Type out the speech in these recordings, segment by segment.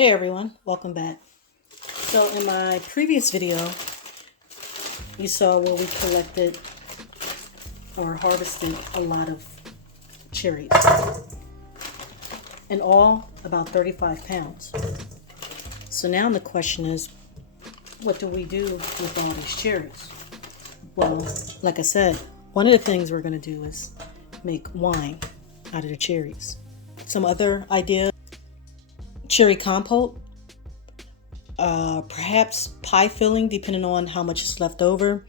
Hey everyone, welcome back. So in my previous video, you saw where we collected or harvested a lot of cherries. In all, about 35 pounds. So now the question is, what do we do with all these cherries? Well, like I said, one of the things we're going to do is make wine out of the cherries. Some other ideas: cherry compote, perhaps pie filling depending on how much is left over,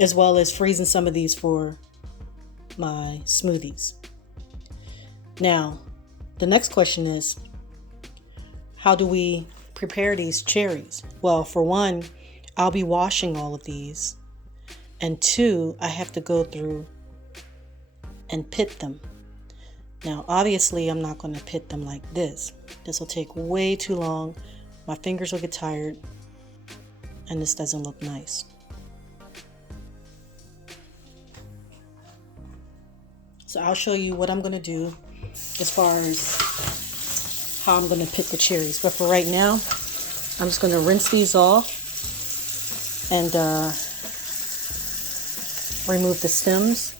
as well as freezing some of these for my smoothies. Now, the next question is, how do we prepare these cherries? Well, for one, I'll be washing all of these, and two, I have to go through and pit them. Now, obviously, I'm not going to pit them like this. This will take way too long. My fingers will get tired, and this doesn't look nice. So I'll show you what I'm going to do as far as how I'm going to pit the cherries. But for right now, I'm just going to rinse these off and remove the stems.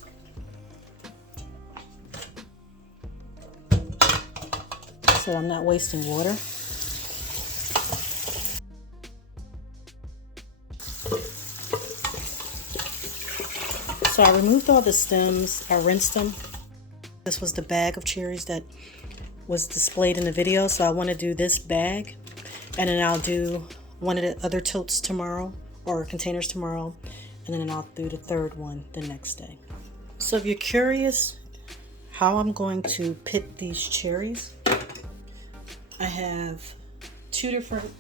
So I'm not wasting water. So I removed all the stems, I rinsed them. This was the bag of cherries that was displayed in the video, so I want to do this bag, and then I'll do one of the other totes tomorrow, or containers tomorrow, and then I'll do the third one the next day. So if you're curious how I'm going to pit these cherries, I have two different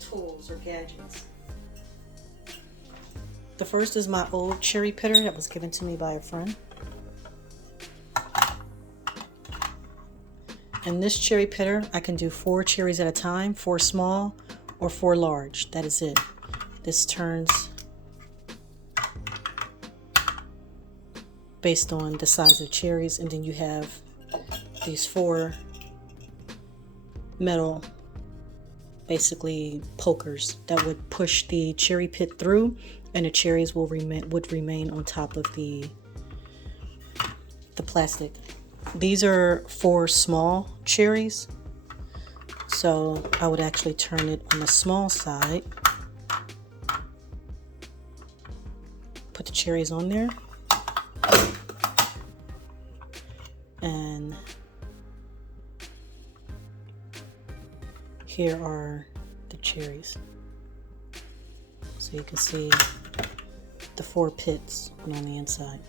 tools or gadgets. The first is my old cherry pitter that was given to me by a friend. And this cherry pitter, I can do 4 cherries at a time, 4 small or 4 large. That is it. This turns based on the size of cherries, and then you have these 4 metal, basically pokers, that would push the cherry pit through, and the cherries would remain on top of the plastic. These are 4 small cherries, so I would actually turn it on the small side, put the cherries on there, and here are the cherries. So you can see the 4 pits on the inside.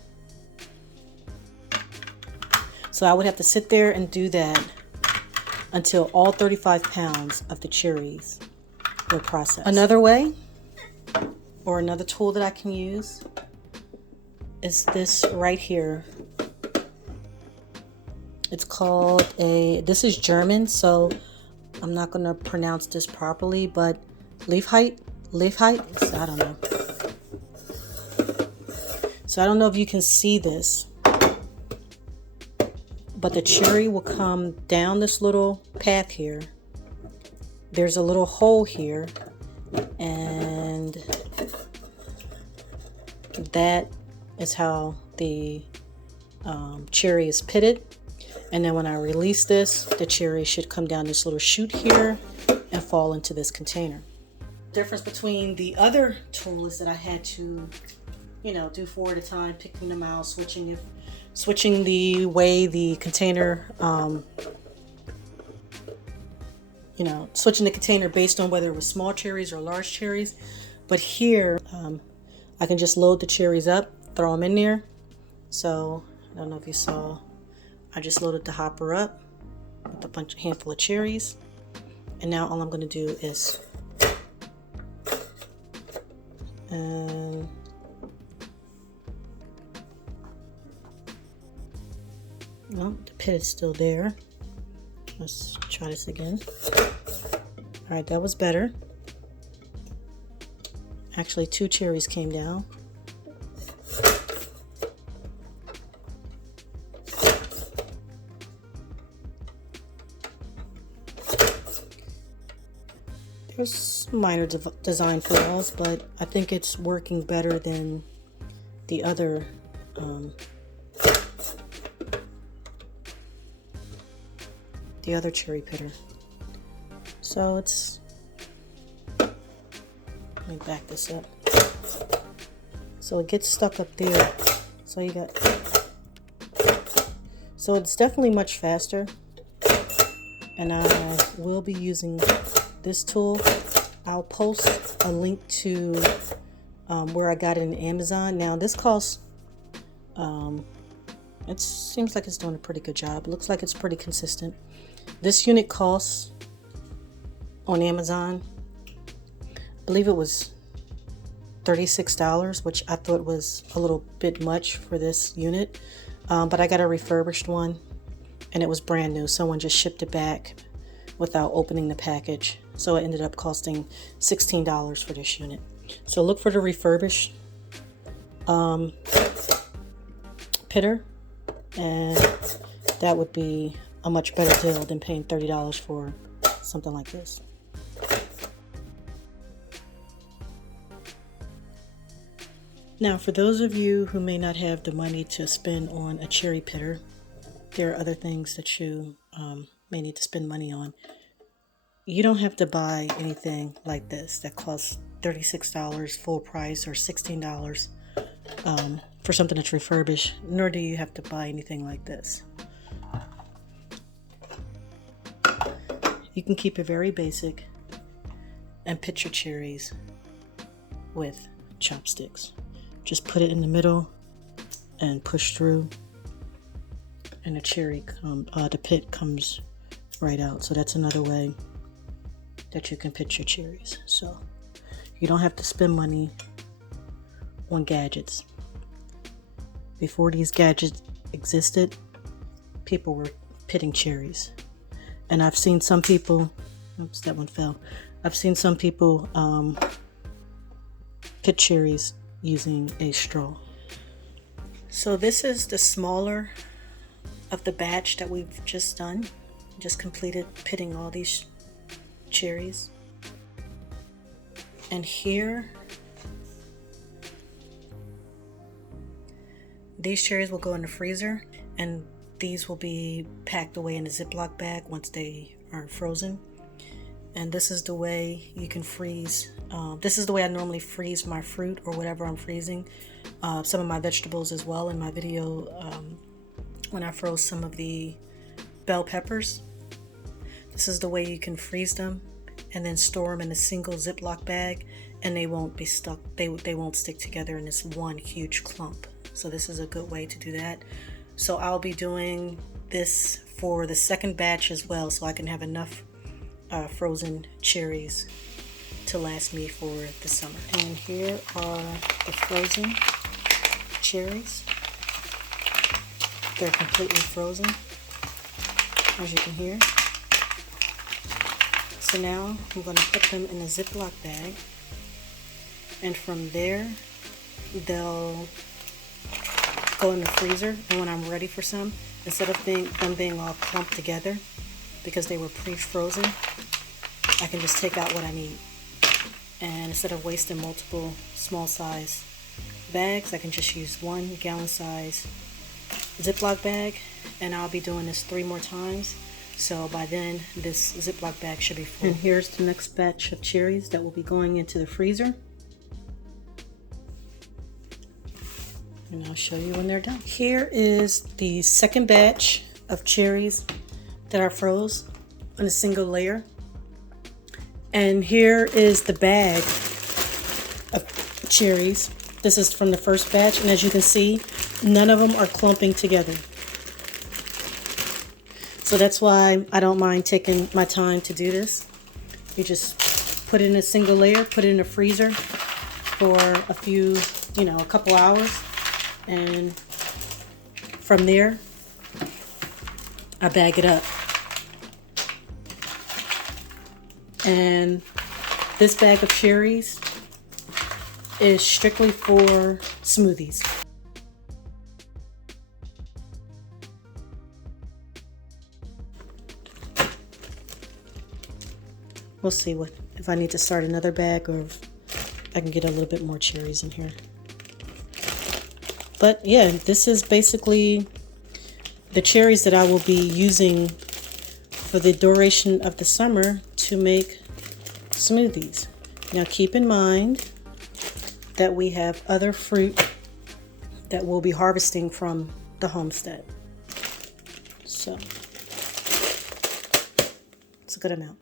So I would have to sit there and do that until all 35 pounds of the cherries were processed. Another way, or another tool that I can use, is this right here. It's called this is German, so I'm not going to pronounce this properly, but Leafheit, so I don't know. So I don't know if you can see this, but the cherry will come down this little path here. There's a little hole here, and that is how the cherry is pitted. And then when I release this, the cherry should come down this little chute here and fall into this container. The difference between the other tool is that I had to, do 4 at a time, picking them out, switching the way the container, switching the container based on whether it was small cherries or large cherries. But here, I can just load the cherries up, throw them in there. So I don't know if you saw, I just loaded the hopper up with a handful of cherries, and now all I'm going to do is well, the pit is still there. Let's try this again. All right, that was better. Actually, 2 cherries came down. There's minor design flaws, but I think it's working better than the other cherry pitter. So it's, let me back this up. So it gets stuck up there. So you got, so it's definitely much faster. And I will be using this tool. I'll post a link to where I got it in Amazon. Now this costs, it seems like it's doing a pretty good job. It looks like it's pretty consistent. This unit costs on Amazon, I believe it was $36, which I thought was a little bit much for this unit. But I got a refurbished one and it was brand new. Someone just shipped it back without opening the package. So it ended up costing $16 for this unit. So look for the refurbished pitter, and that would be a much better deal than paying $30 for something like this. Now, for those of you who may not have the money to spend on a cherry pitter, there are other things that you may need to spend money on. You don't have to buy anything like this that costs $36 full price or $16 for something that's refurbished, nor do you have to buy anything like this. You can keep it very basic and pit your cherries with chopsticks. Just put it in the middle and push through, and the pit comes right out. So that's another way that you can pit your cherries. So you don't have to spend money on gadgets. Before these gadgets existed, people were pitting cherries. And I've seen some people, oops, that one fell. I've seen some people pit cherries using a straw. So this is the smaller of the batch that we've just done. Just completed pitting all these cherries. And here, these cherries will go in the freezer, and these will be packed away in a Ziploc bag once they are frozen. And this is the way you can freeze. This is the way I normally freeze my fruit or whatever I'm freezing. Some of my vegetables as well. In my video, when I froze some of the bell peppers, this is the way you can freeze them and then store them in a single Ziploc bag, and they won't be stuck. They won't stick together in this one huge clump. So this is a good way to do that. So I'll be doing this for the second batch as well, so I can have enough frozen cherries to last me for the summer. And here are the frozen cherries. They're completely frozen, as you can hear. So now I'm going to put them in a Ziploc bag, and from there they'll go in the freezer. And when I'm ready for some, instead of them being all clumped together because they were pre-frozen, I can just take out what I need. And instead of wasting multiple small size bags, I can just use 1 gallon size Ziploc bag, and I'll be doing this 3 more times. So by then this Ziploc bag should be full. And here's the next batch of cherries that will be going into the freezer. And I'll show you when they're done. Here is the second batch of cherries that I froze on a single layer. And here is the bag of cherries. This is from the first batch, and as you can see, none of them are clumping together. So that's why I don't mind taking my time to do this. You just put it in a single layer, put it in a freezer for a few, a couple hours. And from there, I bag it up. And this bag of cherries is strictly for smoothies. We'll see what if I need to start another bag or if I can get a little bit more cherries in here. But yeah, this is basically the cherries that I will be using for the duration of the summer to make smoothies. Now keep in mind that we have other fruit that we'll be harvesting from the homestead. So it's a good amount.